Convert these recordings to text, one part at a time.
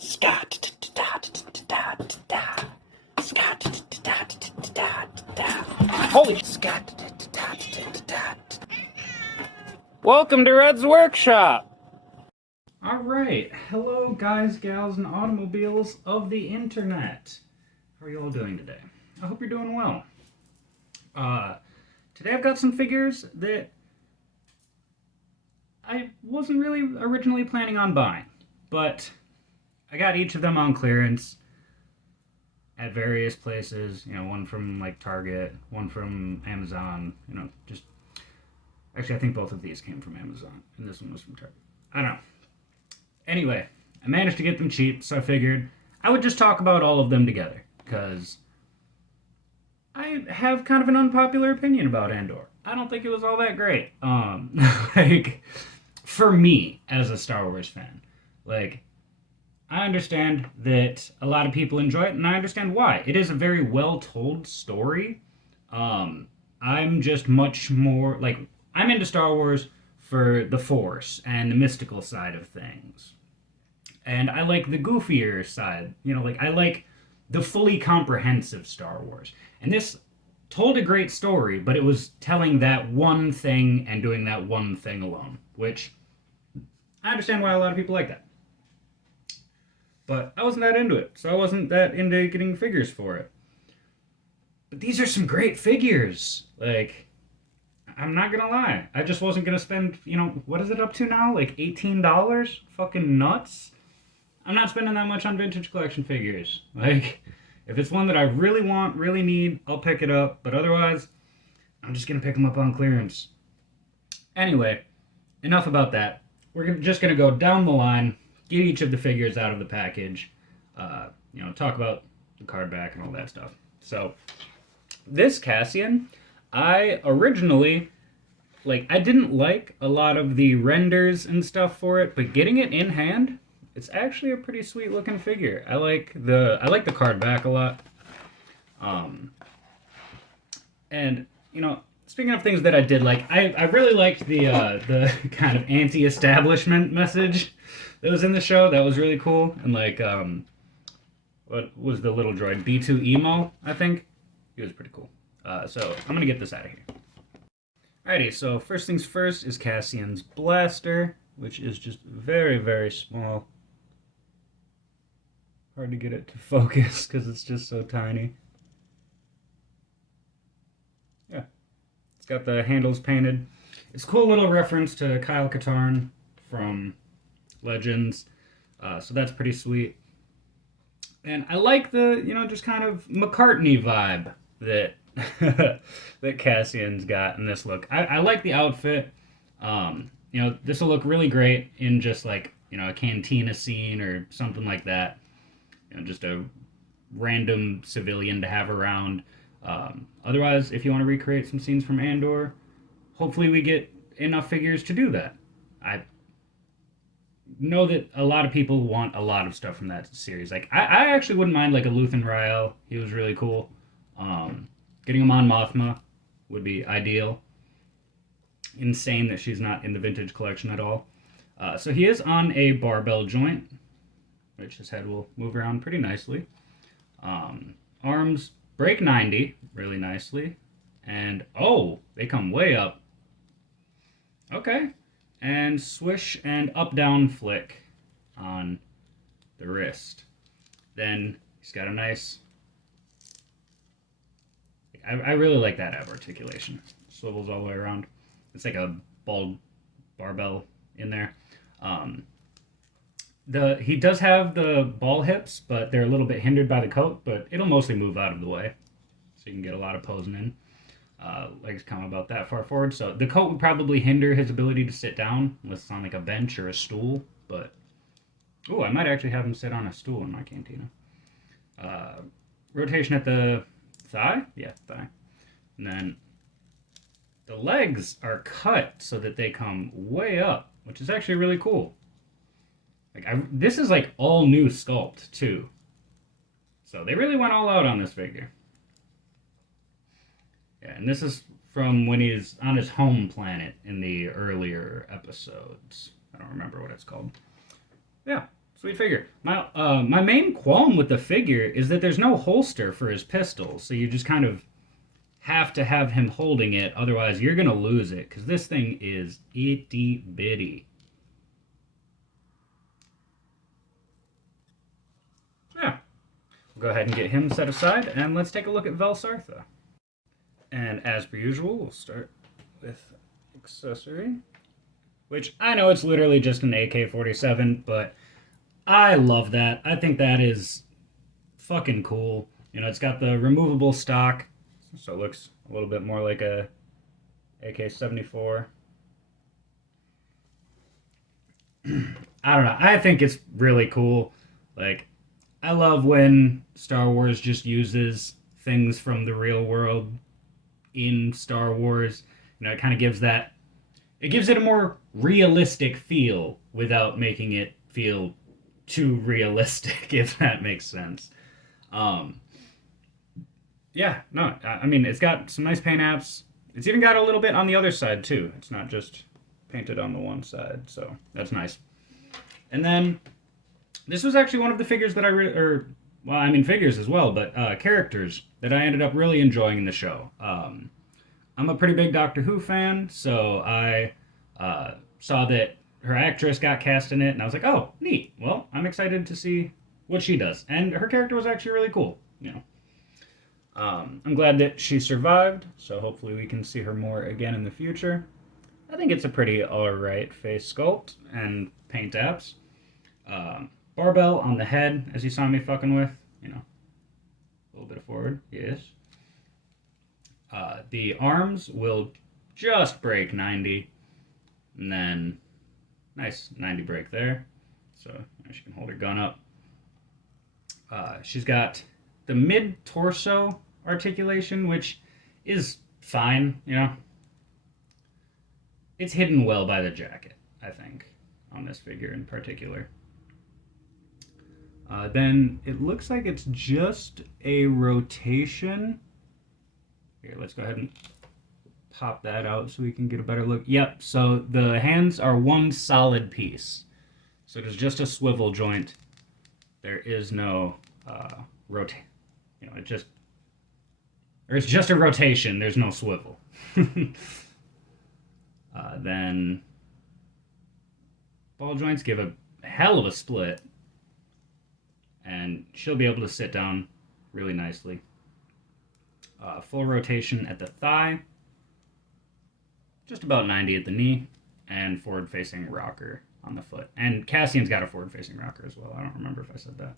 Scott. Holy Scott. Welcome to Red's Workshop. All right, hello guys, gals, and automobiles of the internet. How are you all doing today? I hope you're doing well. Today I've got some figures that I wasn't really originally planning on buying, but I got each of them on clearance at various places. You know, one from like Target, one from Amazon. You know, just actually I think both of these came from Amazon, and this one was from Target. I don't know. Anyway, I managed to get them cheap, so I figured I would just talk about all of them together because I have kind of an unpopular opinion about Andor. I don't think it was all that great. Like for me as a Star Wars fan, like I understand that a lot of people enjoy it, and I understand why. It is a very well told story. I'm just much more like I'm into Star Wars for the Force and the mystical side of things. And I like the goofier side. You know, like I like the fully comprehensive Star Wars. And this told a great story, but it was telling that one thing and doing that one thing alone, which I understand why a lot of people like that. But I wasn't that into it, so I wasn't that into getting figures for it. But these are some great figures. Like, I'm not gonna lie. I just wasn't gonna spend, you know, what is it up to now? Like $18? Fucking nuts. I'm not spending that much on vintage collection figures. Like, if it's one that I really want, really need, I'll pick it up. But otherwise, I'm just gonna pick them up on clearance. Anyway, enough about that. We're just gonna go down the line, get each of the figures out of the package, you know, talk about the card back and all that stuff. So, this Cassian, I originally, like, I didn't like a lot of the renders and stuff for it, but getting it in hand, it's actually a pretty sweet looking figure. I like the card back a lot. And you know, speaking of things that I did like, I really liked the kind of anti-establishment message that was in the show. That was really cool. And like what was the little droid? B2 Emo, I think. He was pretty cool. So I'm gonna get this out of here. Alrighty, so first things first is Cassian's blaster, which is just very, very small. Hard to get it to focus because it's just so tiny. Yeah, it's got the handles painted. It's a cool little reference to Kyle Katarn from Legends, so that's pretty sweet. And I like the, you know, just kind of McCartney vibe that that Cassian's got in this look. I like the outfit. You know, this will look really great in just like, you know, a cantina scene or something like that. You know, just a random civilian to have around. Otherwise, if you want to recreate some scenes from Andor, hopefully we get enough figures to do that. I know that a lot of people want a lot of stuff from that series. Like, I actually wouldn't mind like a Luthen Rael. He was really cool. Getting him on Mothma would be ideal. Insane that she's not in the vintage collection at all. So he is on a barbell joint, which his head will move around pretty nicely. Arms break 90 really nicely. And, oh, they come way up. Okay. And swish and up-down flick on the wrist. Then he's got a nice... I really like that ab articulation. Swivels all the way around. It's like a bald barbell in there. He does have the ball hips, but they're a little bit hindered by the coat, but it'll mostly move out of the way. So you can get a lot of posing in. Legs come about that far forward. So the coat would probably hinder his ability to sit down, unless it's on like a bench or a stool. But, oh, I might actually have him sit on a stool in my cantina. Rotation at the thigh? Yeah, thigh. And then the legs are cut so that they come way up, which is actually really cool. Like this is like all new sculpt too. So they really went all out on this figure. Yeah, and this is from when he's on his home planet in the earlier episodes. I don't remember what it's called. Yeah, Sweet figure. My main qualm with the figure is that there's no holster for his pistol, so you just kind of have to have him holding it, otherwise you're gonna lose it, because this thing is itty bitty. Yeah, we'll go ahead and get him set aside, and let's take a look at Velsartha. And as per usual, we'll start with accessory, which I know it's literally just an AK-47, but I love that. I think that is fucking cool. You know, it's got the removable stock, so it looks a little bit more like a AK-74. I don't know. I think it's really cool. Like, I love when Star Wars just uses things from the real world in Star Wars. You know, it kind of gives that, it gives it a more realistic feel without making it feel too realistic, if that makes sense. Yeah, no, I mean, it's got some nice paint apps. It's even got a little bit on the other side, too. It's not just painted on the one side, so that's nice. And then, this was actually one of the figures that well, I mean, figures as well, but characters that I ended up really enjoying in the show. I'm a pretty big Doctor Who fan, so I saw that her actress got cast in it, and I was like, oh, neat. Well, I'm excited to see what she does. And her character was actually really cool, you know. I'm glad that she survived, so hopefully we can see her more again in the future. I think it's a pretty alright face sculpt and paint apps. Barbell on the head, as you saw me fucking with, you know. A little bit of forward, yes. The arms will just break 90, and then nice 90 break there, so she can hold her gun up. She's got the mid-torso articulation, which is fine, you know. It's hidden well by the jacket, I think, on this figure in particular. Then it looks like it's just a rotation. Here, let's go ahead and pop that out so we can get a better look. Yep, so the hands are one solid piece. So it is just a swivel joint. There is no rotate. You know, it's just a rotation. There's no swivel. Then ball joints give a hell of a split, and she'll be able to sit down really nicely. Full rotation at the thigh, just about 90 at the knee, and forward-facing rocker on the foot. And Cassian's got a forward-facing rocker as well. I don't remember if I said that.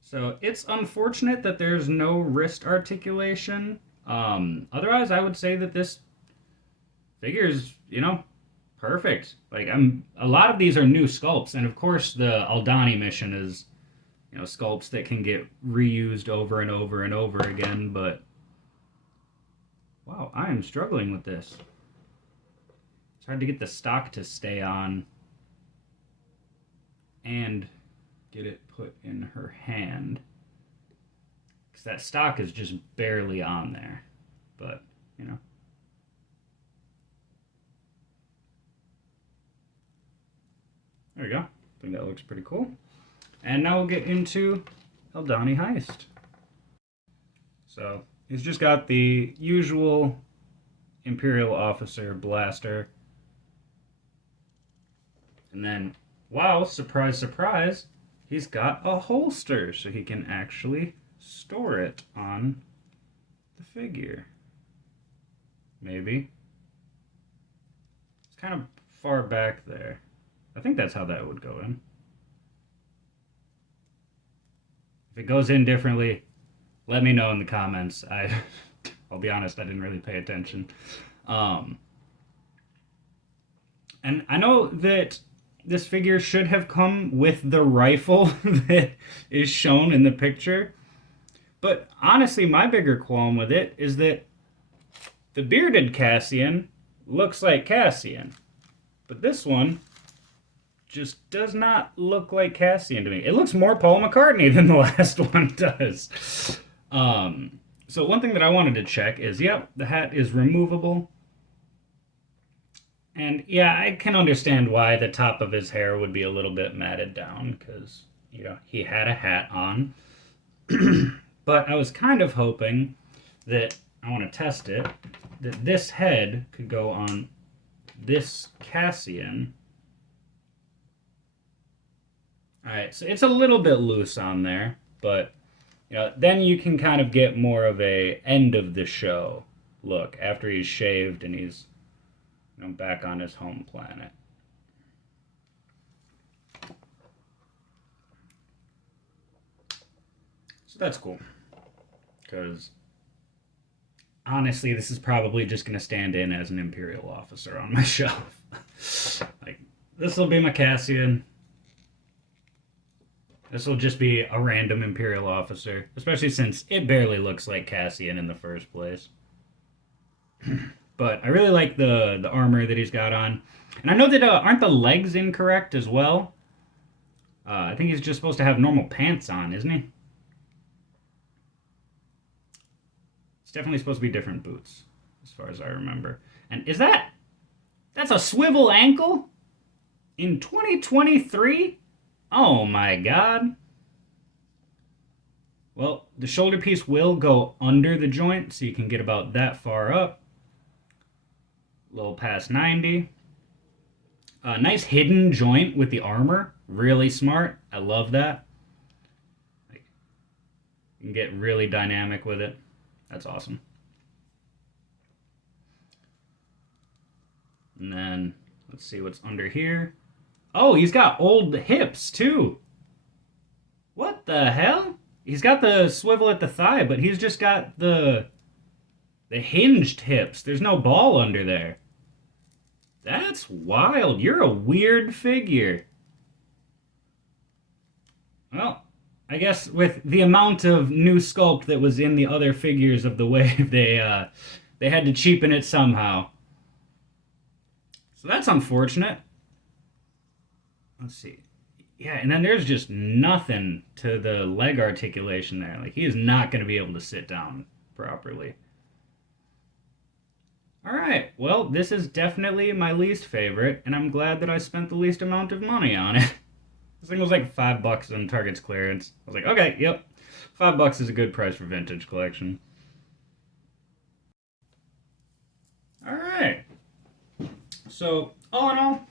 So it's unfortunate that there's no wrist articulation. Otherwise, I would say that this figure is, you know, perfect. Like, a lot of these are new sculpts, and of course the Aldani mission is, you know, sculpts that can get reused over and over and over again, but wow, I am struggling with this. It's hard to get the stock to stay on and get it put in her hand, because that stock is just barely on there, but, you know. There we go. I think that looks pretty cool. And now we'll get into Aldani Heist. So, he's just got the usual Imperial Officer blaster. And then, wow, surprise, surprise, he's got a holster, so he can actually store it on the figure. Maybe. It's kind of far back there. I think that's how that would go in. If it goes in differently, let me know in the comments. I'll be honest, I didn't really pay attention. And I know that this figure should have come with the rifle that is shown in the picture. But honestly, my bigger qualm with it is that the bearded Cassian looks like Cassian. But this one just does not look like Cassian to me. It looks more Paul McCartney than the last one does. So one thing that I wanted to check is, yep, the hat is removable. And yeah, I can understand why the top of his hair would be a little bit matted down because, he had a hat on. But I was kind of hoping that I want to test it, that this head could go on this Cassian. Alright, so it's a little bit loose on there, but then you can kind of get more of a end of the show look after he's shaved and he's back on his home planet. So that's cool. Because honestly, this is probably just going to stand in as an Imperial officer on my shelf. Like, this will be my Cassian. This will just be a random Imperial officer, especially since it barely looks like Cassian in the first place. But I really like the armor that he's got on. And I know that aren't the legs incorrect as well? I think he's just supposed to have normal pants on, isn't he? It's definitely supposed to be different boots, as far as I remember. And that's a swivel ankle? In 2023? Oh my god. Well, the shoulder piece will go under the joint, so you can get about that far up. A little past 90. Nice hidden joint with the armor. Really smart. I love that. You can get really dynamic with it. That's awesome. And then, let's see what's under here. Oh, he's got old hips, too. What the hell? He's got the swivel at the thigh, but he's just got the hinged hips. There's no ball under there. That's wild. You're a weird figure. Well, I guess with the amount of new sculpt that was in the other figures of the wave, they had to cheapen it somehow. So that's unfortunate. Let's see. Yeah, and then there's just nothing to the leg articulation there. Like, he is not going to be able to sit down properly. Alright, well, this is definitely my least favorite, and I'm glad that I spent the least amount of money on it. This thing was like $5 on Target's clearance. I was like, okay, yep, $5 is a good price for vintage collection. Alright. So, all in all,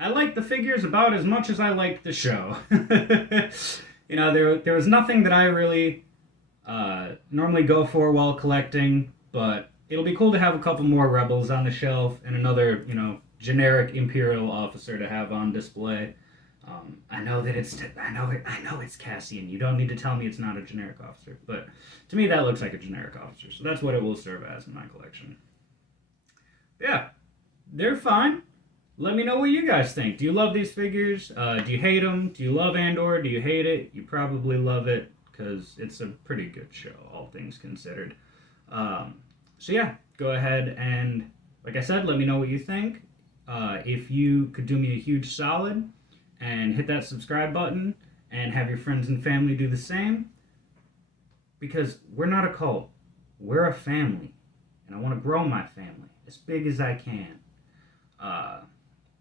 I liked the figures about as much as I liked the show. There was nothing that I really normally go for while collecting, but it'll be cool to have a couple more Rebels on the shelf and another, generic Imperial officer to have on display. I know it's Cassian. You don't need to tell me it's not a generic officer, but to me that looks like a generic officer, so that's what it will serve as in my collection. Yeah, they're fine. Let me know what you guys think. Do you love these figures? Do you hate them? Do you love Andor? Do you hate it? You probably love it because it's a pretty good show, all things considered. So yeah, go ahead and, like I said, let me know what you think. If you could do me a huge solid and hit that subscribe button and have your friends and family do the same, because we're not a cult. We're a family, and I want to grow my family as big as I can.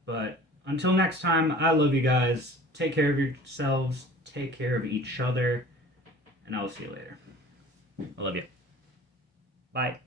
But until next time, I love you guys. Take care of yourselves. Take care of each other. And I will see you later. I love you. Bye.